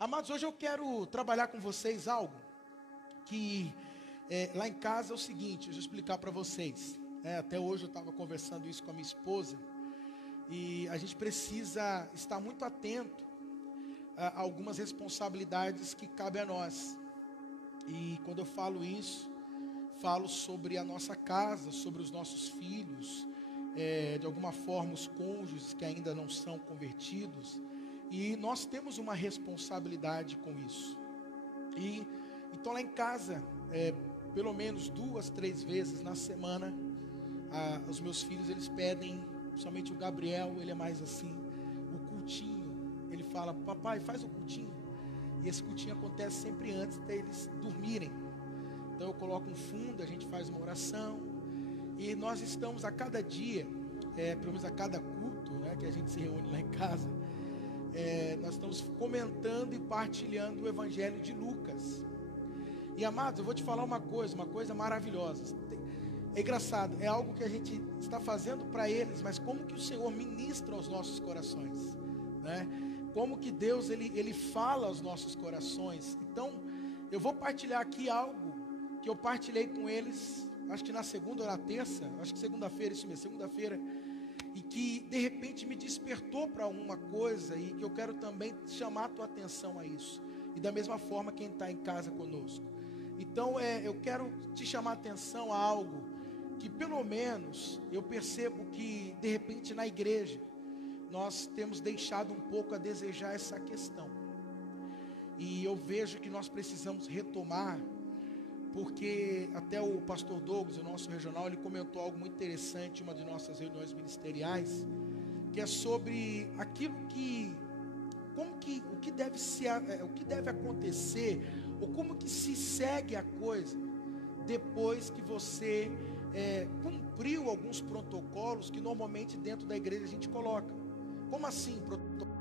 Amados, hoje eu quero trabalhar com vocês algo que lá em casa é o seguinte, deixa eu explicar para vocês. Até hoje eu estava conversando isso com a minha esposa e a gente precisa estar muito atento a algumas responsabilidades que cabem a nós. E quando eu falo isso, falo sobre a nossa casa, sobre os nossos filhos, de alguma forma os cônjuges que ainda não são convertidos. E nós temos uma responsabilidade com isso. E então lá em casa, pelo menos 2, 3 vezes na semana, os meus filhos eles pedem, principalmente o Gabriel, ele é mais assim, o cultinho. Ele fala: papai, faz o cultinho. E esse cultinho acontece sempre antes deles dormirem. Então eu coloco um fundo, a gente faz uma oração. E nós estamos a cada dia, pelo menos a cada culto, que a gente se reúne lá em casa, nós estamos comentando e partilhando o Evangelho de Lucas. E amados, eu vou te falar uma coisa maravilhosa. É engraçado, é algo que a gente está fazendo para eles, mas como que o Senhor ministra aos nossos corações, né? Como que Deus ele fala aos nossos corações. Então, eu vou partilhar aqui algo que eu partilhei com eles, acho que na segunda ou na terça, acho que segunda-feira, isso mesmo, segunda-feira. E que de repente me despertou para uma coisa e que eu quero também chamar a tua atenção a isso. E da mesma forma quem está em casa conosco. Então eu quero te chamar a atenção a algo que pelo menos eu percebo que de repente na igreja nós temos deixado um pouco a desejar essa questão. E eu vejo que nós precisamos retomar, porque até o pastor Douglas, o nosso regional, ele comentou algo muito interessante em uma de nossas reuniões ministeriais, que é sobre aquilo que, o que deve acontecer, ou como que se segue a coisa, depois que você cumpriu alguns protocolos que normalmente dentro da igreja a gente coloca. Como assim protocolo?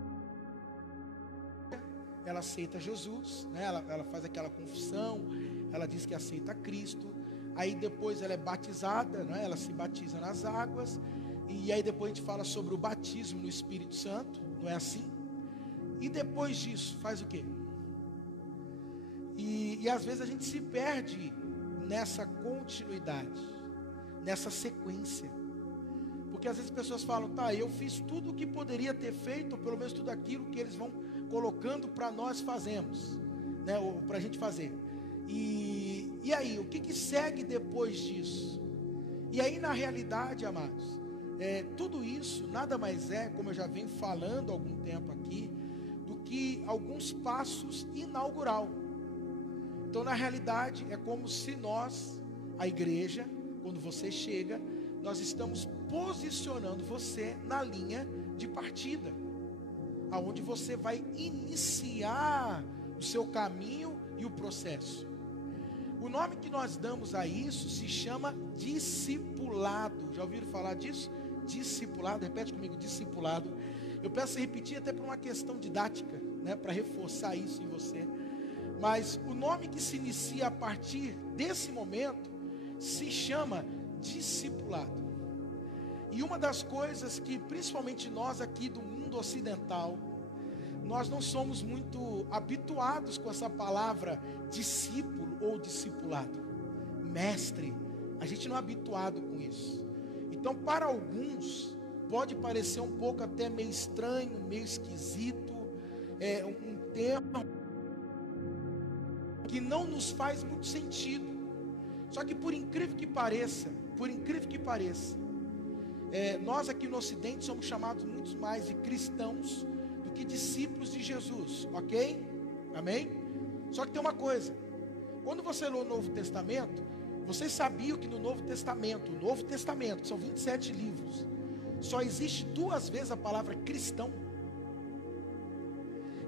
Ela aceita Jesus, ela faz aquela confissão, ela diz que aceita Cristo, aí depois ela é batizada, ela se batiza nas águas, e aí depois a gente fala sobre o batismo no Espírito Santo, não é assim? E depois disso, faz o quê? E às vezes a gente se perde nessa continuidade, nessa sequência, porque às vezes as pessoas falam: tá, eu fiz tudo o que poderia ter feito, ou pelo menos tudo aquilo que eles vão colocando para nós fazemos, ou para a gente fazer. E aí, o que segue depois disso? E aí, na realidade, amados, tudo isso nada mais é, como eu já venho falando há algum tempo aqui, do que alguns passos inaugural. Então, na realidade, é como se nós, a igreja, quando você chega, nós estamos posicionando você na linha de partida, aonde você vai iniciar o seu caminho e o processo. O nome que nós damos a isso se chama discipulado. Já ouviram falar disso? Discipulado, repete comigo, discipulado. Eu peço repetir até por uma questão didática, para reforçar isso em você. Mas o nome que se inicia a partir desse momento se chama discipulado. E uma das coisas que principalmente nós aqui do mundo ocidental, nós não somos muito habituados com essa palavra discípulo ou discipulado, mestre, a gente não é habituado com isso. Então para alguns pode parecer um pouco até meio estranho, meio esquisito, um termo que não nos faz muito sentido. Só que por incrível que pareça, nós aqui no Ocidente somos chamados muito mais de cristãos do que discípulos de Jesus, ok? Amém? Só que tem uma coisa, quando você lê o Novo Testamento, vocês sabiam que no Novo Testamento, que são 27 livros, só existe 2 vezes a palavra cristão.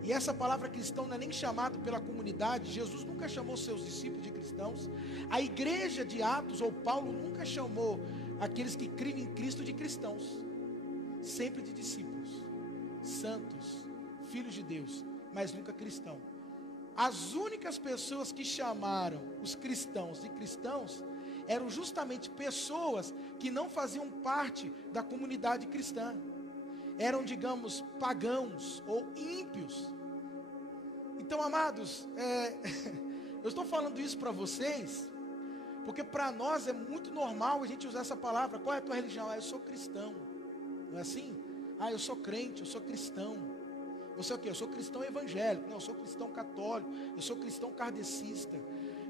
E essa palavra cristão não é nem chamada pela comunidade. Jesus nunca chamou seus discípulos de cristãos. A igreja de Atos, ou Paulo, nunca chamou aqueles que criam em Cristo de cristãos. Sempre de discípulos, santos, filhos de Deus, mas nunca cristão. As únicas pessoas que chamaram os cristãos de cristãos eram justamente pessoas que não faziam parte da comunidade cristã. Eram, digamos, pagãos ou ímpios. Então, amados, eu estou falando isso para vocês, porque para nós é muito normal a gente usar essa palavra. Qual é a tua religião? Eu sou cristão. Não é assim? Eu sou crente, eu sou cristão. Você é o quê? Eu sou cristão evangélico. Não, eu sou cristão católico. Eu sou cristão kardecista.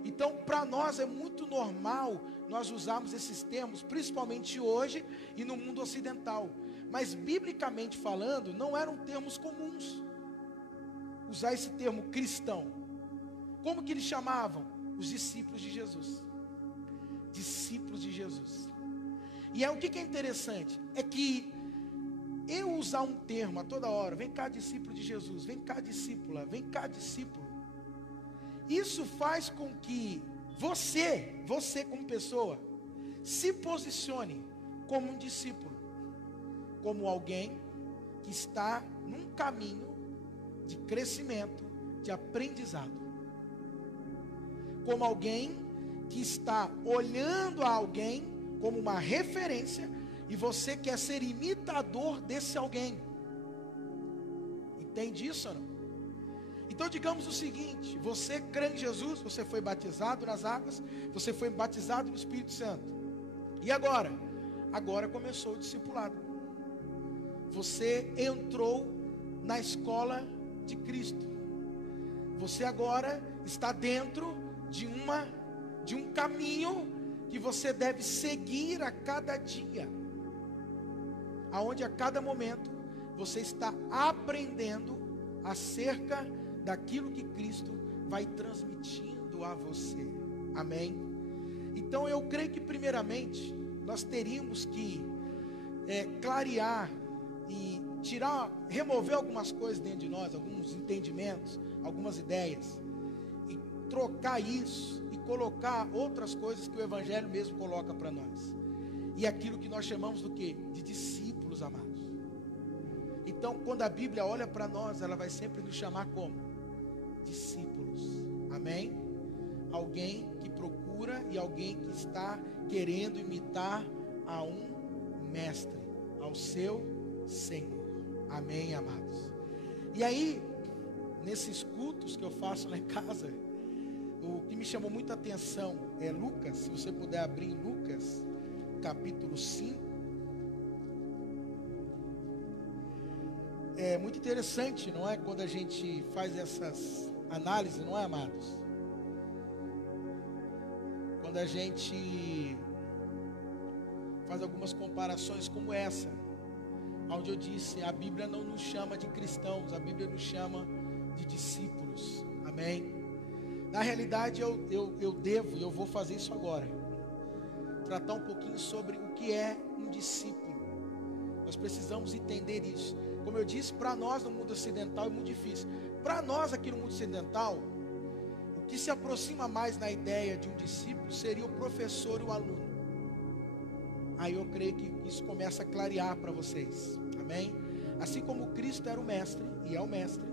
Então, para nós é muito normal nós usarmos esses termos, principalmente hoje e no mundo ocidental. Mas, biblicamente falando, não eram termos comuns usar esse termo cristão. Como que eles chamavam? Os discípulos de Jesus. Discípulos de Jesus. E o que é interessante? É que eu usar um termo a toda hora, vem cá discípulo de Jesus, vem cá discípula, vem cá discípulo, isso faz com que você como pessoa, se posicione como um discípulo, como alguém que está num caminho de crescimento, de aprendizado, como alguém que está olhando a alguém como uma referência, e você quer ser imitador desse alguém. Entende isso ou não? Então digamos o seguinte: você crê em Jesus, você foi batizado nas águas, você foi batizado no Espírito Santo. E agora? Agora começou o discipulado. Você entrou na escola de Cristo. Você agora está dentro de um caminho que você deve seguir a cada dia, aonde a cada momento você está aprendendo acerca daquilo que Cristo vai transmitindo a você. Amém? Então eu creio que primeiramente nós teríamos que clarear e remover algumas coisas dentro de nós, alguns entendimentos, algumas ideias, e trocar isso e colocar outras coisas que o Evangelho mesmo coloca para nós. E aquilo que nós chamamos do quê? De discípulos, amados. Então, quando a Bíblia olha para nós, ela vai sempre nos chamar como? Discípulos. Amém? Alguém que procura e alguém que está querendo imitar a um mestre, ao seu Senhor. Amém, amados? E aí, nesses cultos que eu faço lá em casa, o que me chamou muita atenção é Lucas. Se você puder abrir em Lucas capítulo 5, é muito interessante, não é? Quando a gente faz essas análises, não é, amados? Quando a gente faz algumas comparações como essa, onde eu disse, a Bíblia não nos chama de cristãos, a Bíblia nos chama de discípulos. Amém? Na realidade, eu devo, e eu vou fazer isso agora, tratar um pouquinho sobre o que é um discípulo. Nós precisamos entender isso. Como eu disse, para nós no mundo ocidental é muito difícil. Para nós aqui no mundo ocidental, o que se aproxima mais na ideia de um discípulo seria o professor e o aluno. Aí eu creio que isso começa a clarear para vocês. Amém? Assim como Cristo era o mestre, e é o mestre,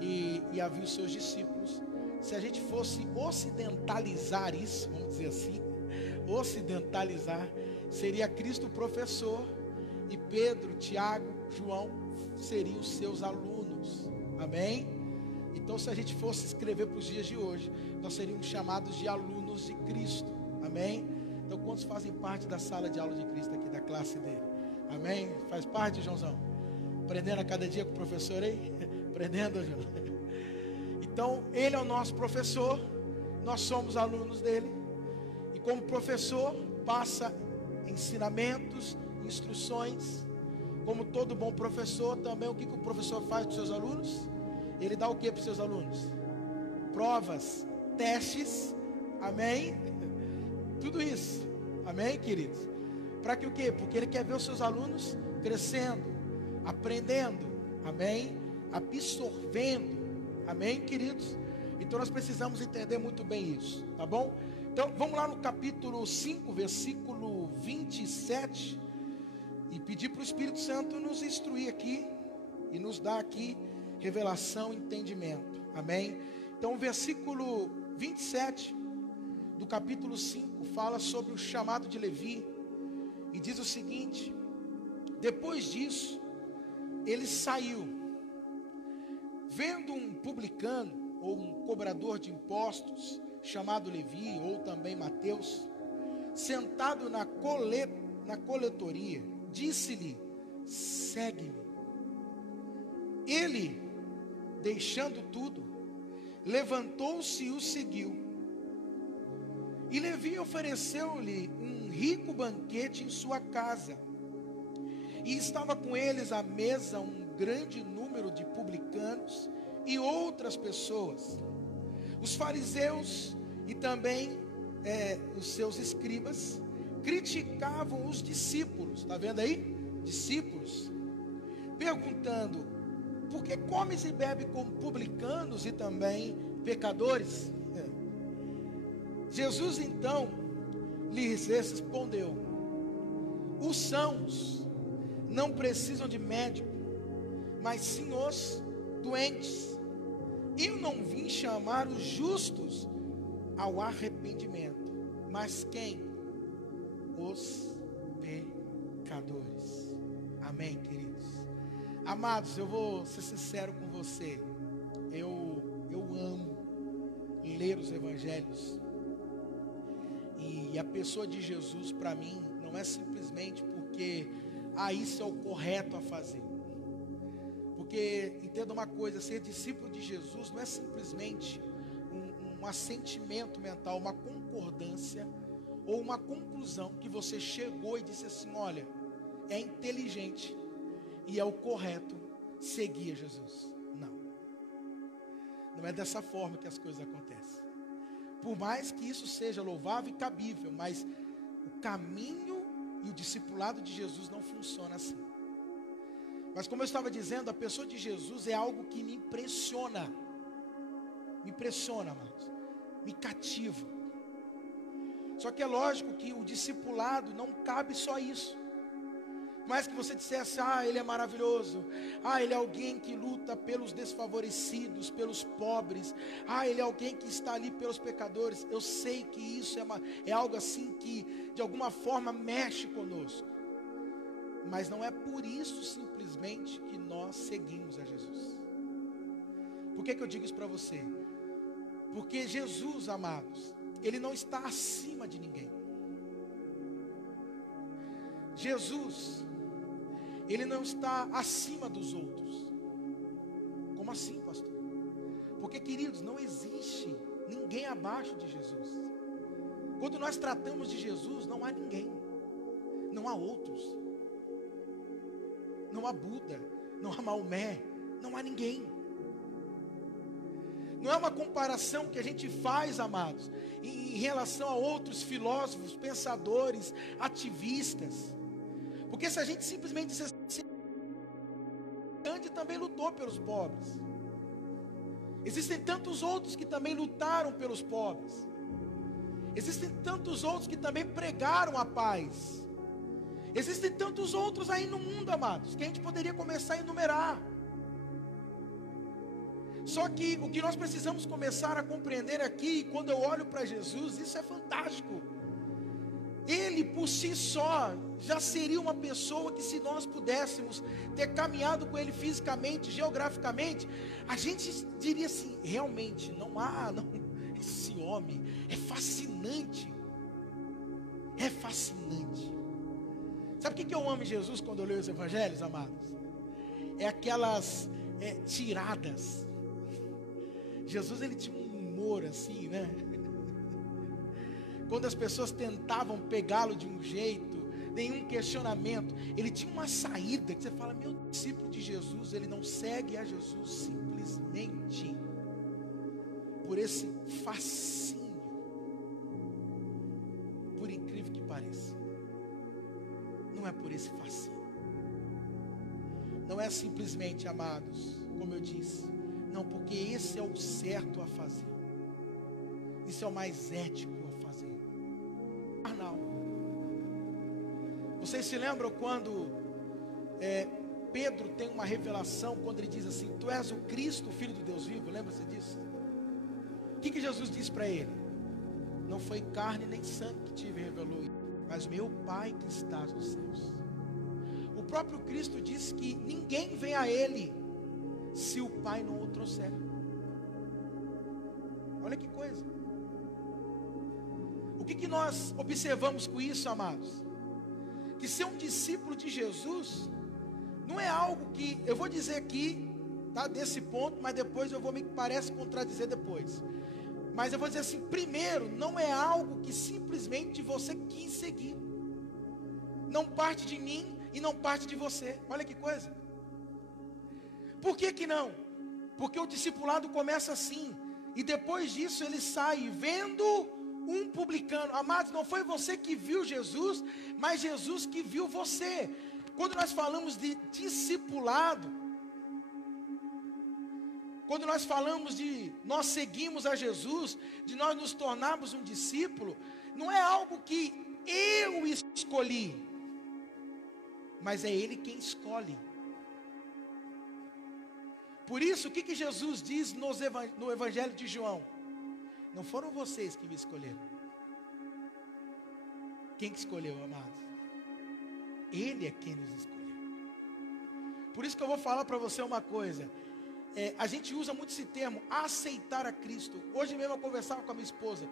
e havia os seus discípulos. Se a gente fosse ocidentalizar isso, vamos dizer assim, ocidentalizar, seria Cristo o professor, e Pedro, Tiago, João seriam os seus alunos. Amém? Então, se a gente fosse escrever para os dias de hoje, nós seríamos chamados de alunos de Cristo. Amém? Então, quantos fazem parte da sala de aula de Cristo aqui, da classe dele? Amém? Faz parte, Joãozão? Aprendendo a cada dia com o professor aí? Aprendendo, João? Então, ele é o nosso professor, nós somos alunos dele, e como professor, passa ensinamentos, instruções. Como todo bom professor, também o que o professor faz para os seus alunos? Ele dá o que para os seus alunos? Provas, testes, amém? Tudo isso, amém, queridos? Para que o quê? Porque ele quer ver os seus alunos crescendo, aprendendo, amém? Absorvendo, amém, queridos? Então nós precisamos entender muito bem isso, tá bom? Então vamos lá no capítulo 5, versículo 27, e pedir para o Espírito Santo nos instruir aqui, e nos dar aqui revelação e entendimento, amém? Então o versículo 27 do capítulo 5 fala sobre o chamado de Levi, e diz o seguinte: depois disso, ele saiu, vendo um publicano ou um cobrador de impostos, chamado Levi, ou também Mateus, sentado na coletoria, disse-lhe: segue-me. Ele, deixando tudo, levantou-se e o seguiu. E Levi ofereceu-lhe um rico banquete em sua casa. E estava com eles à mesa um grande número de publicanos e outras pessoas. Os fariseus e também os seus escribas criticavam os discípulos. Está vendo aí? Discípulos. Perguntando: por que comes e bebes com publicanos e também pecadores? Jesus então lhes respondeu: os sãos não precisam de médico, mas sim os doentes. Eu não vim chamar os justos ao arrependimento, mas quem? Os pecadores. Amém, queridos? Amados, eu vou ser sincero com você. Eu amo ler os evangelhos. E a pessoa de Jesus, para mim, não é simplesmente porque isso é o correto a fazer. Porque, entenda uma coisa, ser discípulo de Jesus não é simplesmente um assentimento mental, uma concordância ou uma conclusão que você chegou e disse assim: olha, é inteligente e é o correto seguir a Jesus. Não é dessa forma que as coisas acontecem. Por mais que isso seja louvável e cabível, mas o caminho e o discipulado de Jesus não funciona assim. Mas como eu estava dizendo, a pessoa de Jesus é algo que me impressiona. Me impressiona, amados. Me cativa. Só que é lógico que o discipulado não cabe só isso. Por mais que você dissesse: ele é maravilhoso, ele é alguém que luta pelos desfavorecidos, pelos pobres, ele é alguém que está ali pelos pecadores. Eu sei que isso é algo assim que de alguma forma mexe conosco, mas não é por isso simplesmente que nós seguimos a Jesus. Por que eu digo isso para você? Porque Jesus, amados, Ele não está acima de ninguém. Jesus, Ele não está acima dos outros. Como assim, pastor? Porque, queridos, não existe ninguém abaixo de Jesus. Quando nós tratamos de Jesus, não há ninguém. Não há outros. Não há Buda, não há Maomé, não há ninguém. Não é uma comparação que a gente faz, amados, em relação a outros filósofos, pensadores, ativistas. Porque se a gente simplesmente disser assim, Gandhi também lutou pelos pobres. Existem tantos outros que também lutaram pelos pobres. Existem tantos outros que também pregaram a paz. Existem tantos outros aí no mundo, amados, que a gente poderia começar a enumerar. Só que o que nós precisamos começar a compreender aqui, quando eu olho para Jesus, isso é fantástico. Ele por si só já seria uma pessoa que, se nós pudéssemos ter caminhado com ele fisicamente, geograficamente, a gente diria assim: realmente, esse homem é fascinante. É fascinante. Sabe o que eu amo em Jesus quando eu leio os evangelhos, amados? É aquelas tiradas. Jesus, ele tinha um humor assim, né? Quando as pessoas tentavam pegá-lo de um jeito, nenhum questionamento, ele tinha uma saída que você fala: meu discípulo de Jesus, ele não segue a Jesus simplesmente por esse fascínio, por incrível que pareça. Não é por esse fascínio. Não é simplesmente, amados, como eu disse, não, porque esse é o certo a fazer. Isso é o mais ético a fazer. Carnal. Vocês se lembram quando Pedro tem uma revelação, quando ele diz assim: tu és o Cristo, o Filho do Deus vivo? Lembra-se disso? O que Jesus disse para ele? Não foi carne nem sangue que te revelou, mas meu Pai que está nos céus. O próprio Cristo disse que ninguém vem a Ele se o Pai não o trouxer. Olha que coisa. O que nós observamos com isso, amados? Que ser um discípulo de Jesus não é algo que, eu vou dizer aqui, tá, desse ponto, mas depois eu vou me parece contradizer depois. Mas eu vou dizer assim, primeiro, não é algo que simplesmente você quis seguir. Não parte de mim e não parte de você. Olha que coisa. Por que que não? Porque o discipulado começa assim, e depois disso ele sai vendo um publicano. Amados, não foi você que viu Jesus, mas Jesus que viu você. Quando nós falamos de discipulado, quando nós falamos de nós seguimos a Jesus, de nós nos tornarmos um discípulo, não é algo que eu escolhi, mas é Ele quem escolhe. Por isso, o que Jesus diz no Evangelho de João? Não foram vocês que me escolheram. Quem que escolheu, amados? Ele é quem nos escolheu. Por isso que eu vou falar para você uma coisa. A gente usa muito esse termo, aceitar a Cristo. Hoje mesmo eu conversava com a minha esposa.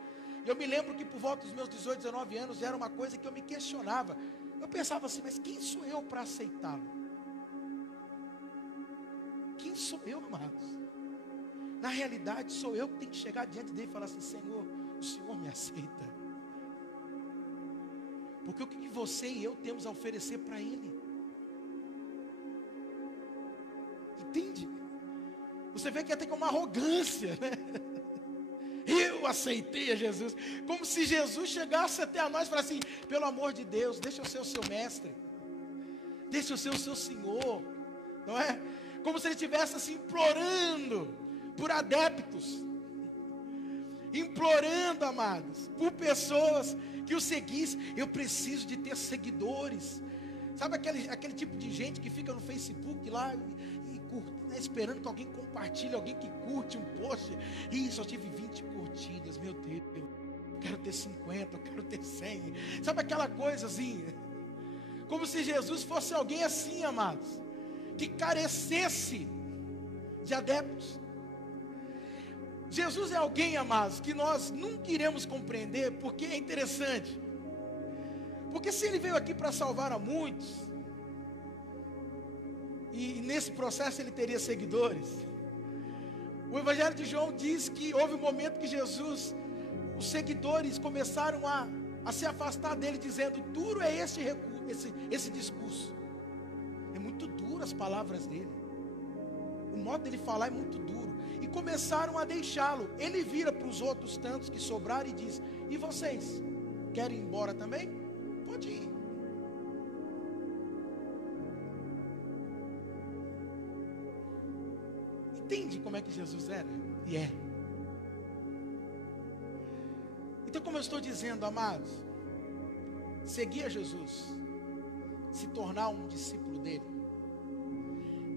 Eu me lembro que por volta dos meus 18, 19 anos, era uma coisa que eu me questionava. Eu pensava assim, mas quem sou eu para aceitá-lo? Quem sou eu, amados? Na realidade, sou eu que tenho que chegar diante dele e falar assim, Senhor, o Senhor me aceita. Porque o que você e eu temos a oferecer para Ele? Entende? Você vê que até com uma arrogância, né? Eu aceitei a Jesus. Como se Jesus chegasse até a nós e falasse assim, pelo amor de Deus, deixa eu ser o seu mestre. Deixa eu ser o seu Senhor. Não é? Como se ele estivesse assim implorando por adeptos. Implorando, amados, por pessoas que o seguissem. Eu preciso de ter seguidores. Sabe aquele tipo de gente que fica no Facebook lá e curte, né, esperando que alguém compartilhe, alguém que curte um post. Ih, só tive 20 curtidas, meu Deus. Eu quero ter 50, eu quero ter 100. Sabe aquela coisa assim? Como se Jesus fosse alguém assim, amados, que carecesse de adeptos. Jesus é alguém, amados, que nós nunca iremos compreender, porque é interessante. Porque se ele veio aqui para salvar a muitos, e nesse processo ele teria seguidores, o Evangelho de João diz que houve um momento que Jesus, os seguidores começaram a se afastar dele, dizendo, duro é esse discurso. É muito duro as palavras dele. O modo dele falar é muito duro. E começaram a deixá-lo. Ele vira para os outros tantos que sobraram e diz, e vocês? Querem ir embora também? Pode ir. Entende como é que Jesus era? E é. Então, como eu estou dizendo, amados, seguir a Jesus, se tornar um discípulo dele,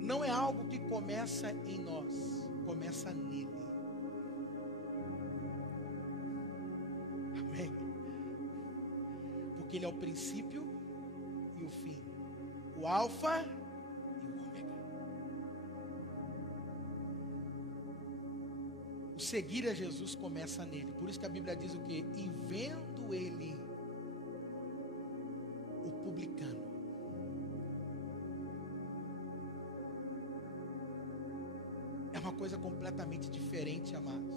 não é algo que começa em nós, começa nele. Amém? Porque ele é o princípio e o fim, o alfa e o ômega. O seguir a Jesus começa nele. Por isso que a Bíblia diz o quê? E vendo ele, o publicano. É uma coisa completamente diferente, amados.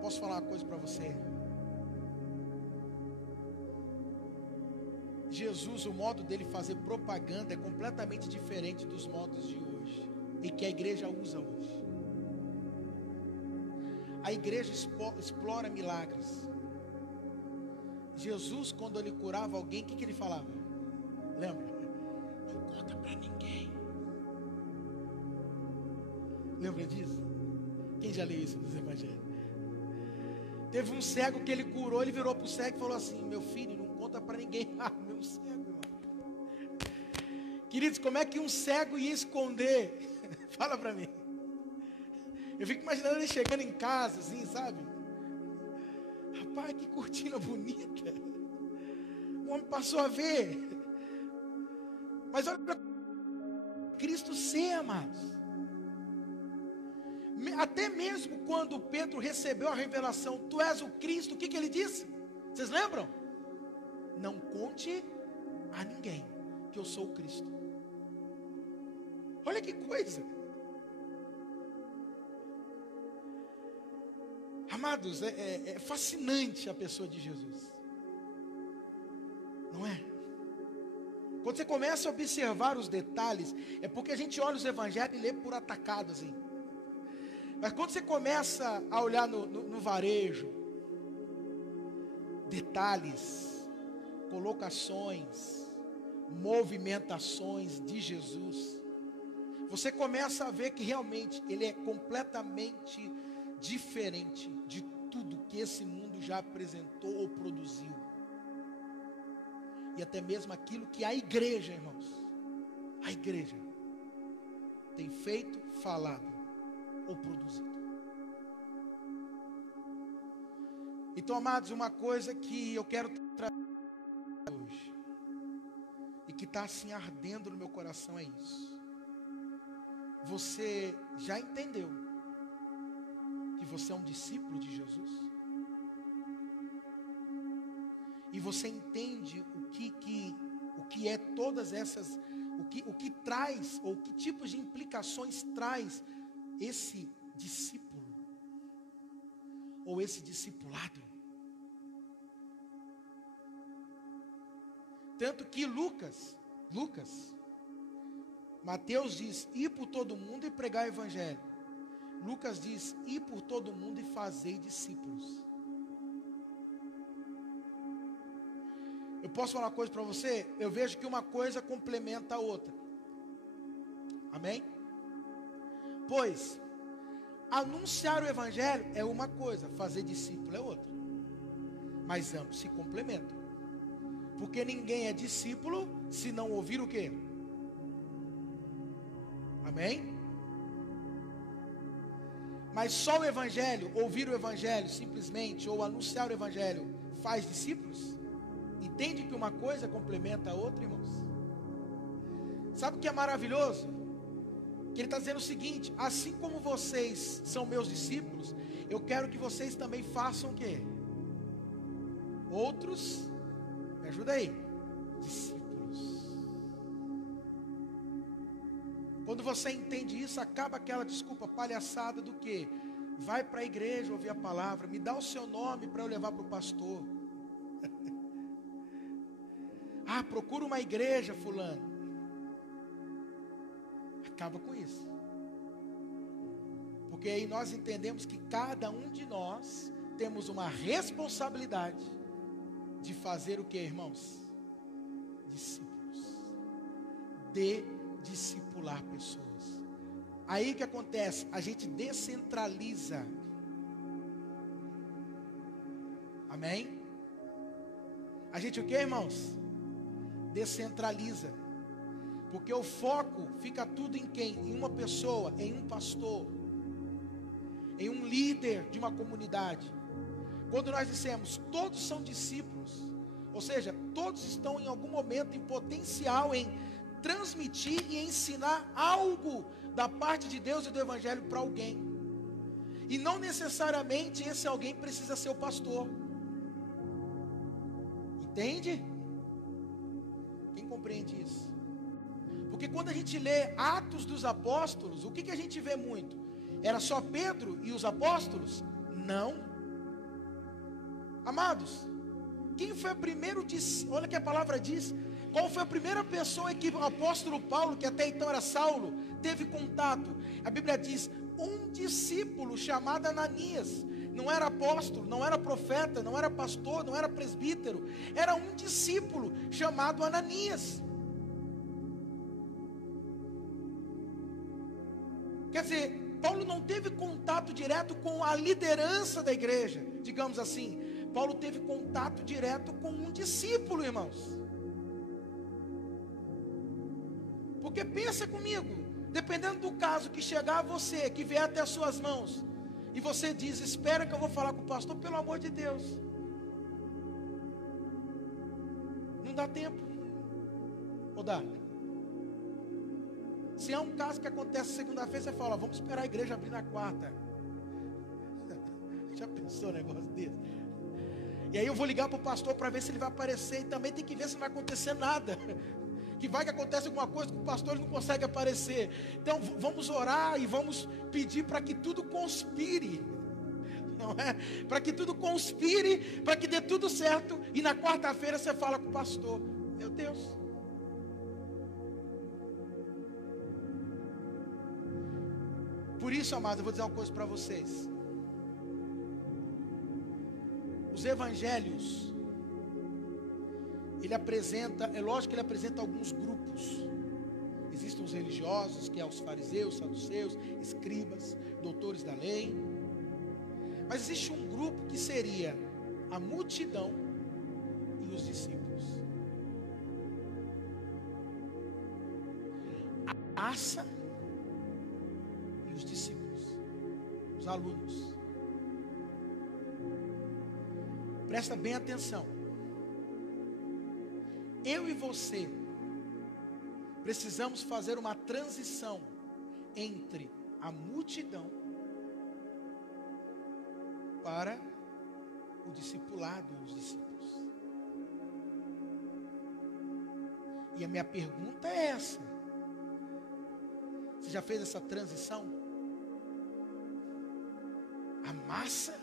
Posso falar uma coisa para você? Jesus, o modo dele fazer propaganda é completamente diferente dos modos de hoje, e que a igreja usa hoje. A igreja explora milagres. Jesus, quando ele curava alguém, o que ele falava? Lembra? Não conta para ninguém. Lembra disso? Quem já leu isso nos evangelhos? Teve um cego que ele curou, ele virou para o cego e falou assim, meu filho, não conta para ninguém. Ah, meu cego, irmão. Queridos, como é que um cego ia esconder? Fala para mim. Eu fico imaginando ele chegando em casa, assim, sabe? Rapaz, que cortina bonita. O homem passou a ver. Mas olha para Cristo ser, amados. Até mesmo quando Pedro recebeu a revelação, tu és o Cristo, o que ele disse? Vocês lembram? Não conte a ninguém que eu sou o Cristo. Olha que coisa. Amados, é fascinante a pessoa de Jesus. Não é? Quando você começa a observar os detalhes, é porque a gente olha os evangelhos e lê por atacado assim. Mas quando você começa a olhar no varejo, detalhes, colocações, movimentações de Jesus, você começa a ver que realmente ele é completamente diferente de tudo que esse mundo já apresentou ou produziu. E até mesmo aquilo que a igreja, irmãos, a igreja tem feito, falado ou produzido. Então, amados, uma coisa que eu quero trazer hoje, e que está assim ardendo no meu coração, é isso. Você já entendeu que você é um discípulo de Jesus? E você entende o que é todas essas, o que traz, ou que tipos de implicações traz esse discípulo, ou esse discipulado? Tanto que Mateus diz, ir por todo mundo e pregar o evangelho. Lucas diz, ir por todo mundo e fazer discípulos. Eu posso falar uma coisa para você? Eu vejo que uma coisa complementa a outra. Amém? Pois, anunciar o evangelho é uma coisa, fazer discípulo é outra. Mas ambos se complementam. Porque ninguém é discípulo se não ouvir o quê? Amém? Mas só o evangelho, ouvir o evangelho simplesmente, ou anunciar o evangelho, faz discípulos? Entende que uma coisa complementa a outra, irmãos? Sabe o que é maravilhoso? Que ele está dizendo o seguinte: assim como vocês são meus discípulos, eu quero que vocês também façam o quê? Outros, me ajuda aí, discípulos. Quando você entende isso, acaba aquela desculpa palhaçada do quê? Vai para a igreja ouvir a palavra, me dá o seu nome para eu levar para o pastor. Ah, procura uma igreja, fulano. Acaba com isso. Porque aí nós entendemos que cada um de nós temos uma responsabilidade de fazer o que, irmãos? Discípulos. De discipular pessoas. Aí o que acontece? A gente descentraliza. Amém? A gente o que, irmãos? Descentraliza. Porque o foco fica tudo em quem? Em uma pessoa, em um pastor, em um líder de uma comunidade. Quando nós dissemos todos são discípulos, ou seja, todos estão em algum momento em potencial em transmitir e ensinar algo da parte de Deus e do evangelho para alguém. E não necessariamente esse alguém precisa ser o pastor. Entende? Quem compreende isso? Porque quando a gente lê Atos dos Apóstolos, o que a gente vê muito? Era só Pedro e os apóstolos? Não. Amados, quem foi o primeiro discípulo? Olha o que a palavra diz. Qual foi a primeira pessoa que o apóstolo Paulo, que até então era Saulo, teve contato? A Bíblia diz, um discípulo chamado Ananias. Não era apóstolo, não era profeta, não era pastor, não era presbítero. Era um discípulo chamado Ananias. Quer dizer, Paulo não teve contato direto com a liderança da igreja, digamos assim. Paulo teve contato direto com um discípulo, irmãos. Porque pensa comigo, dependendo do caso que chegar a você, que vier até as suas mãos, e você diz, espera que eu vou falar com o pastor, pelo amor de Deus. Não dá tempo. Ou dá? Se é um caso que acontece segunda-feira, você fala, vamos esperar a igreja abrir na quarta. Já pensou um negócio desse? E aí eu vou ligar para o pastor para ver se ele vai aparecer. E também tem que ver se não vai acontecer nada. Que vai que acontece alguma coisa com o pastor, ele não consegue aparecer. Então vamos orar e vamos pedir para que tudo conspire. Não é? Para que tudo conspire, para que dê tudo certo. E na quarta-feira você fala com o pastor. Meu Deus. Por isso, amados, eu vou dizer uma coisa para vocês. Os evangelhos, ele apresenta, é lógico que ele apresenta alguns grupos. Existem os religiosos, que é os fariseus, saduceus, escribas, doutores da lei. Mas existe um grupo que seria a multidão e os discípulos. A massa e os discípulos, os alunos. Presta bem atenção. Eu e você precisamos fazer uma transição entre a multidão para o discipulado e os discípulos. E a minha pergunta é essa: você já fez essa transição? A massa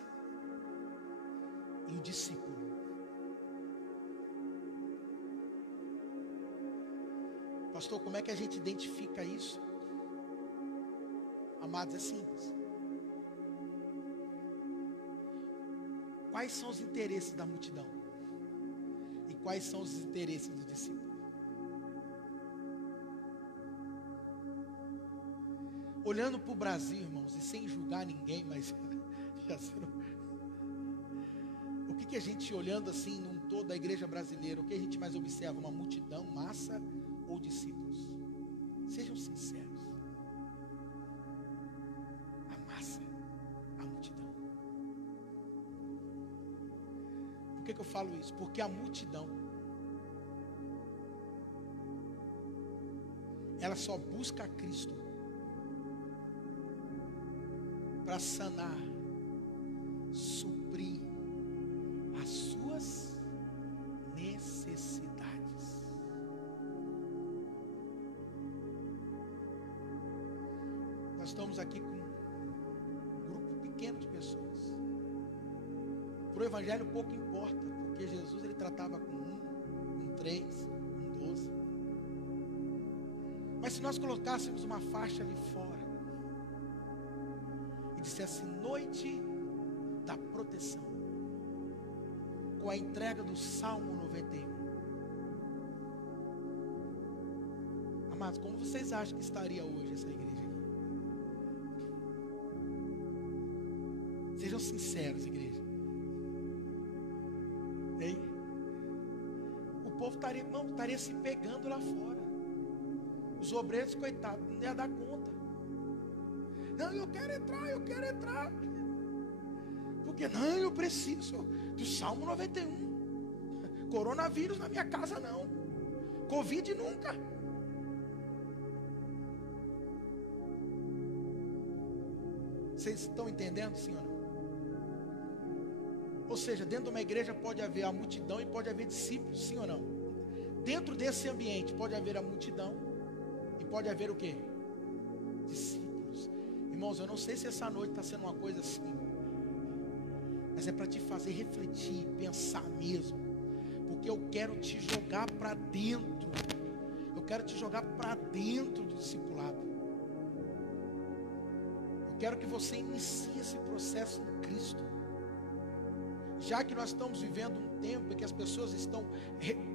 e o discípulo. Pastor, como é que a gente identifica isso? Amados, é simples. Quais são os interesses da multidão? E quais são os interesses do discípulo? Olhando para o Brasil, irmãos, e sem julgar ninguém, mas já o que a gente, olhando assim num todo da igreja brasileira, o que a gente mais observa? Uma multidão, massa ou discípulos? Sejam sinceros. A massa, a multidão. Por que eu falo isso? Porque a multidão, ela só busca a Cristo para sanar, suprir as suas necessidades. Nós estamos aqui com um grupo pequeno de pessoas. Para o evangelho pouco importa, porque Jesus ele tratava com 3, com 12. Mas se nós colocássemos uma faixa ali fora e dissesse noite da proteção, com a entrega do Salmo 91. Amados, como vocês acham que estaria hoje essa igreja aqui? Sejam sinceros, igreja. Hein? O povo estaria se pegando lá fora. Os obreiros, coitados, não ia dar conta. Não, eu quero entrar. Porque não, eu preciso do Salmo 91. Coronavírus na minha casa não. Covid nunca. Vocês estão entendendo, sim ou não? Ou seja, dentro de uma igreja pode haver a multidão e pode haver discípulos, sim ou não? Dentro desse ambiente pode haver a multidão e pode haver o quê? Discípulos. Irmãos, eu não sei se essa noite está sendo uma coisa assim, mas é para te fazer refletir, pensar mesmo, porque eu quero te jogar para dentro. Eu quero te jogar para dentro do discipulado. Eu quero que você inicie esse processo em Cristo. Já que nós estamos vivendo um tempo em que as pessoas estão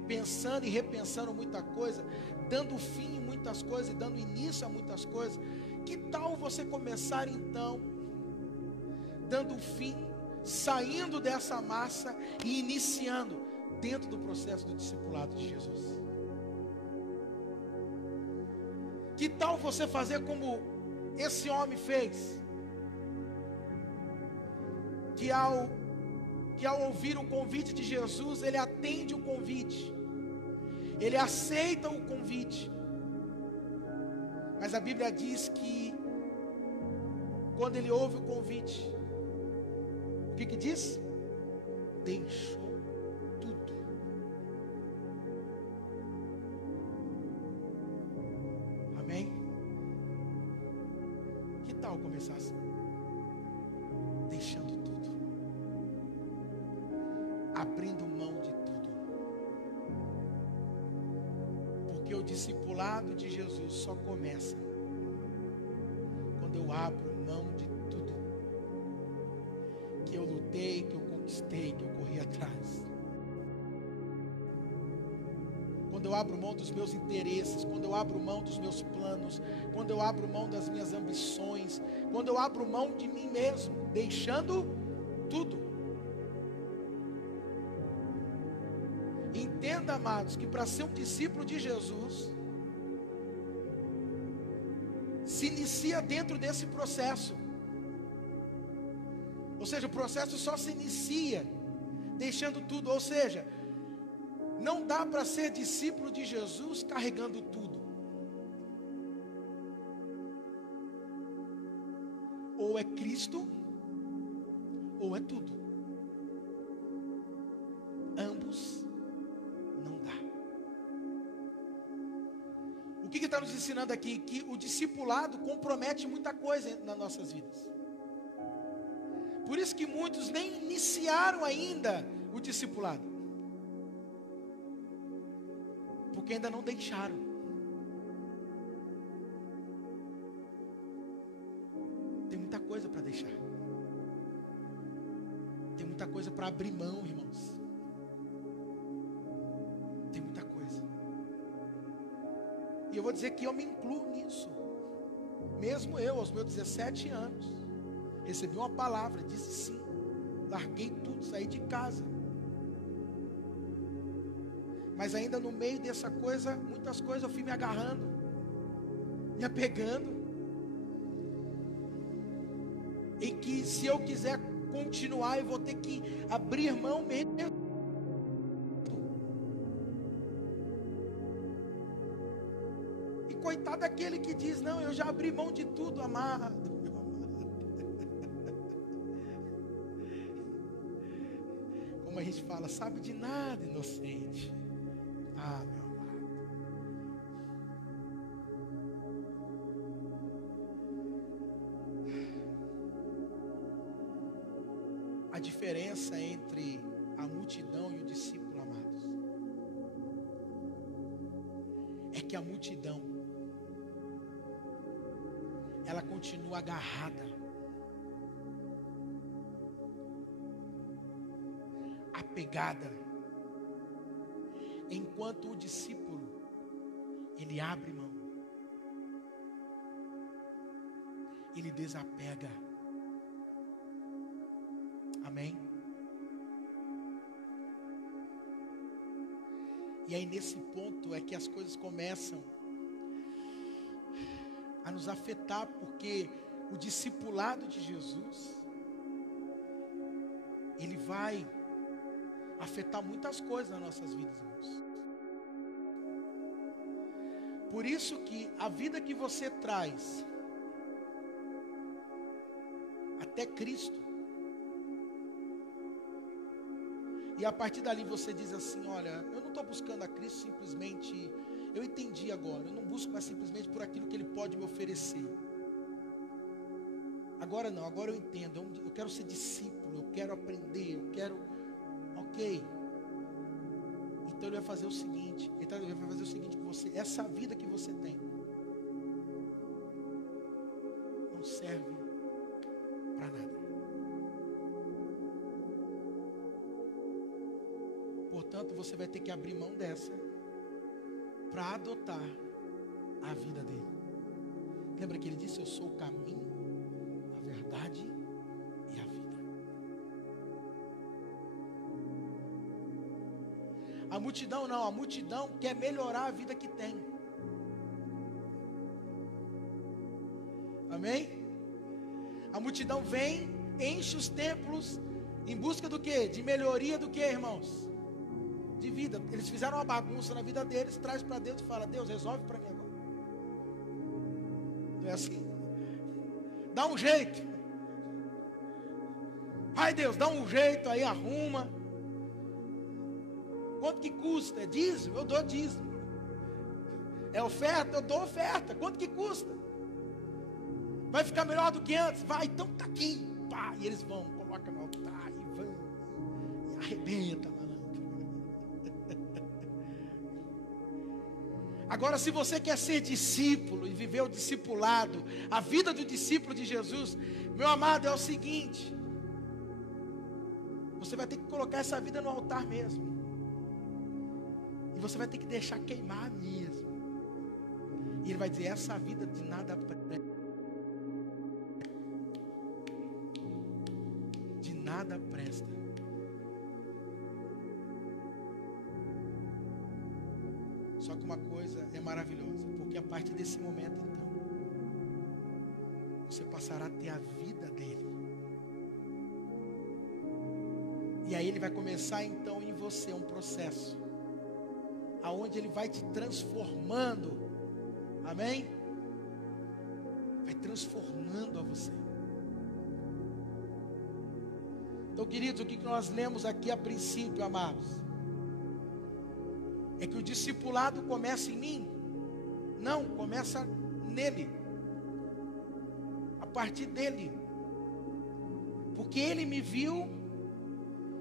pensando e repensando muita coisa, dando fim em muitas coisas e dando início a muitas coisas, que tal você começar então, dando fim, saindo dessa massa e iniciando dentro do processo do discipulado de Jesus? Que tal você fazer como esse homem fez? Que ao ouvir o convite de Jesus, ele atende o convite, ele aceita o convite, Mas a Bíblia diz que quando ele ouve o convite, o que diz? Deixou tudo. Amém? Que tal começar assim? Deixando tudo. Abrindo mão de tudo. Porque o discipulado de Jesus só começa quando eu abro mão de tudo que eu lutei, que eu conquistei, que eu corri atrás. Quando eu abro mão dos meus interesses, quando eu abro mão dos meus planos, quando eu abro mão das minhas ambições, quando eu abro mão de mim mesmo, deixando tudo. Entenda, amados, que para ser um discípulo de Jesus, se inicia dentro desse processo. Ou seja, o processo só se inicia deixando tudo. Ou seja, não dá para ser discípulo de Jesus carregando tudo. Ou é Cristo, ou é tudo. Ambos não dá. O que está nos ensinando aqui? Que o discipulado compromete muita coisa nas nossas vidas. Por isso que muitos nem iniciaram ainda o discipulado. Porque ainda não deixaram. Tem muita coisa para deixar. Tem muita coisa para abrir mão, irmãos. Tem muita coisa. E eu vou dizer que eu me incluo nisso. Mesmo eu, aos meus 17 anos, recebi uma palavra, disse sim. Larguei tudo, saí de casa. Mas ainda no meio dessa coisa, muitas coisas eu fui me agarrando, me apegando. Em que se eu quiser continuar, eu vou ter que abrir mão mesmo. E coitado daquele que diz, não, eu já abri mão de tudo, amado. Meu amado. Como a gente fala, sabe de nada, inocente. Ah, meu amado. A diferença entre a multidão e o discípulo, amados, é que a multidão, ela continua agarrada, apegada, enquanto o discípulo, ele abre mão, ele desapega. Amém? E aí nesse ponto é que as coisas começam a nos afetar, porque o discipulado de Jesus, ele vai afetar muitas coisas nas nossas vidas, irmãos. Por isso que a vida que você traz até Cristo, e a partir dali você diz assim, olha, eu não estou buscando a Cristo simplesmente, eu entendi agora, eu não busco mais simplesmente por aquilo que Ele pode me oferecer. Agora não, agora eu entendo, eu quero ser discípulo, eu quero aprender, eu quero, ok. Então Ele vai fazer o seguinte, com você, essa vida que você tem, não serve para nada. Portanto, você vai ter que abrir mão dessa para adotar a vida dele. Lembra que ele disse, eu sou o caminho, a verdade e a vida. A multidão não, a multidão quer melhorar a vida que tem. Amém? A multidão vem, enche os templos, em busca do quê? De melhoria do quê, irmãos? De vida. Eles fizeram uma bagunça na vida deles, traz para Deus e fala, Deus, resolve para mim agora. Não é assim? Dá um jeito. Ai, Deus, dá um jeito aí, arruma. Quanto que custa? É dízimo? Eu dou dízimo. É oferta? Eu dou oferta. Quanto que custa? Vai ficar melhor do que antes? Vai, então tá aqui. Pá, e eles vão, coloca no altar e vão. E arrebenta, malandro. Agora, se você quer ser discípulo e viver o discipulado, a vida do discípulo de Jesus, meu amado, é o seguinte: você vai ter que colocar essa vida no altar mesmo. E você vai ter que deixar queimar mesmo. E ele vai dizer: essa vida de nada presta. De nada presta. Só que uma coisa é maravilhosa, porque a partir desse momento, então, você passará a ter a vida dele. E aí ele vai começar então em você um processo, aonde ele vai te transformando, amém? Vai transformando a você. Então, queridos, o que nós lemos aqui a princípio, amados, é que o discipulado começa em mim? Não, começa nele, a partir dele, porque ele me viu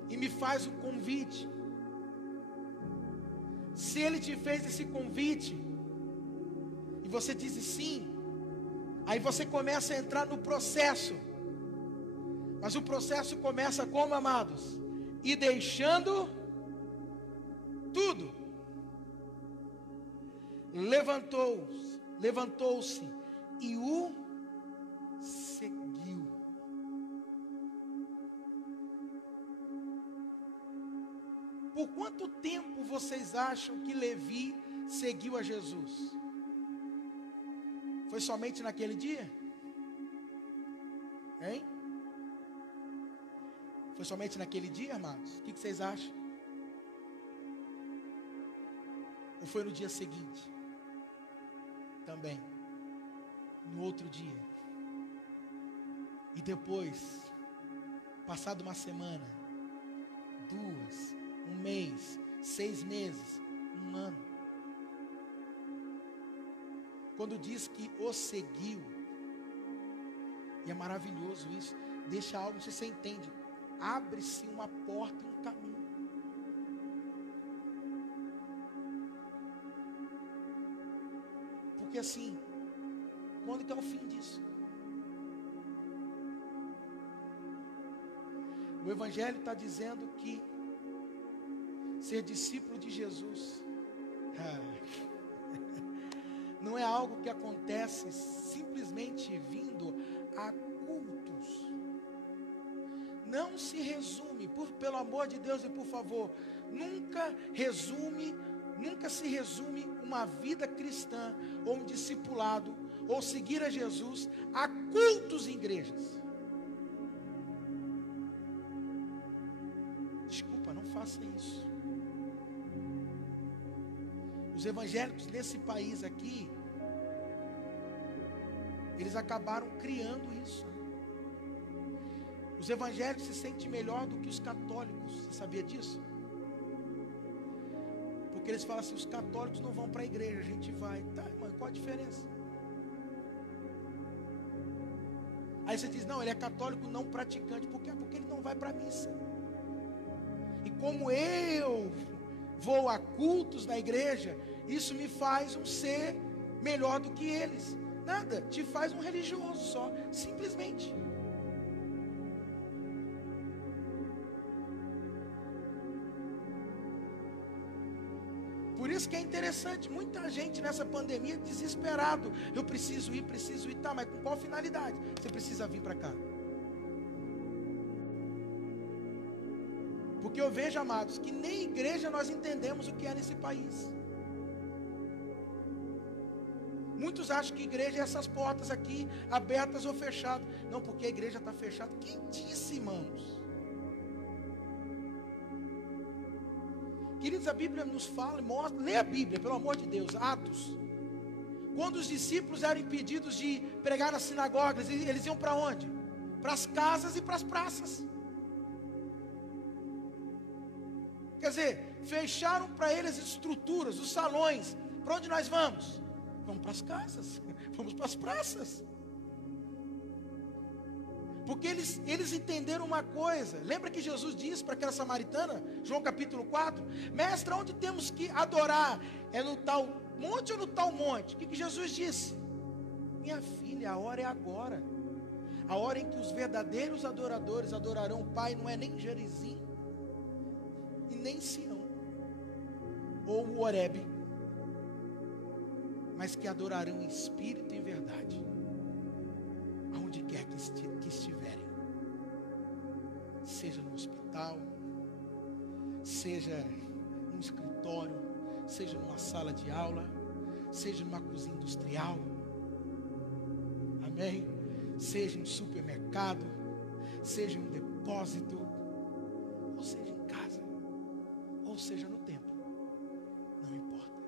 e me faz o convite. Se ele te fez esse convite e você diz sim, aí você começa a entrar no processo. Mas o processo começa como, amados? E deixando tudo. Levantou-se e o seguiu. Por quanto tempo vocês acham que Levi seguiu a Jesus? Foi somente naquele dia? Hein? Foi somente naquele dia, amados? O que vocês acham? Ou foi no dia seguinte? Também. No outro dia. E depois, passado uma semana, 2, 1 mês, 6 meses, 1 ano. Quando diz que o seguiu, e é maravilhoso isso, deixa algo, não sei se você entende, abre-se uma porta e um caminho. Porque assim, quando que é o fim disso? O Evangelho está dizendo que ser discípulo de Jesus não é algo que acontece simplesmente vindo a cultos. Não se resume, pelo amor de Deus e por favor, nunca se resume uma vida cristã, ou um discipulado, ou seguir a Jesus, a cultos em igrejas. Desculpa, não faça isso. Os evangélicos nesse país aqui, eles acabaram criando isso. Os evangélicos se sentem melhor do que os católicos. Você sabia disso? Porque eles falam assim: os católicos não vão para a igreja, a gente vai. Tá, irmão, qual a diferença? Aí você diz: não, ele é católico não praticante. Por quê? Porque ele não vai para a missa. E como eu vou a cultos na igreja, isso me faz um ser melhor do que eles. Nada, te faz um religioso só, simplesmente. Por isso que é interessante, muita gente nessa pandemia desesperado. Eu preciso ir, tá, mas com qual finalidade? Você precisa vir para cá. Porque eu vejo, amados, que nem igreja nós entendemos o que é nesse país. Muitos acham que igreja é essas portas aqui, abertas ou fechadas. Não, porque a igreja está fechada. Quem disse, irmãos? Queridos, a Bíblia nos fala e mostra. Lê a Bíblia, pelo amor de Deus, Atos. Quando os discípulos eram impedidos de pregar nas sinagogas, eles iam para onde? Para as casas e para as praças. Quer dizer, fecharam para eles as estruturas, os salões. Para onde nós vamos? Vamos para as casas, vamos para as praças. Porque eles entenderam uma coisa. Lembra que Jesus disse para aquela samaritana, João capítulo 4, mestre, onde temos que adorar? É no tal monte ou no tal monte? O que Jesus disse? Minha filha, a hora é agora. A hora em que os verdadeiros adoradores adorarão o Pai não é nem Gerizim e nem Sião ou o Horebe, mas que adorarão em espírito e em verdade, aonde quer que estiverem, seja no hospital, seja no escritório, seja numa sala de aula, seja numa cozinha industrial, amém? Seja em um supermercado, seja em um depósito, ou seja em casa, ou seja no templo, não importa.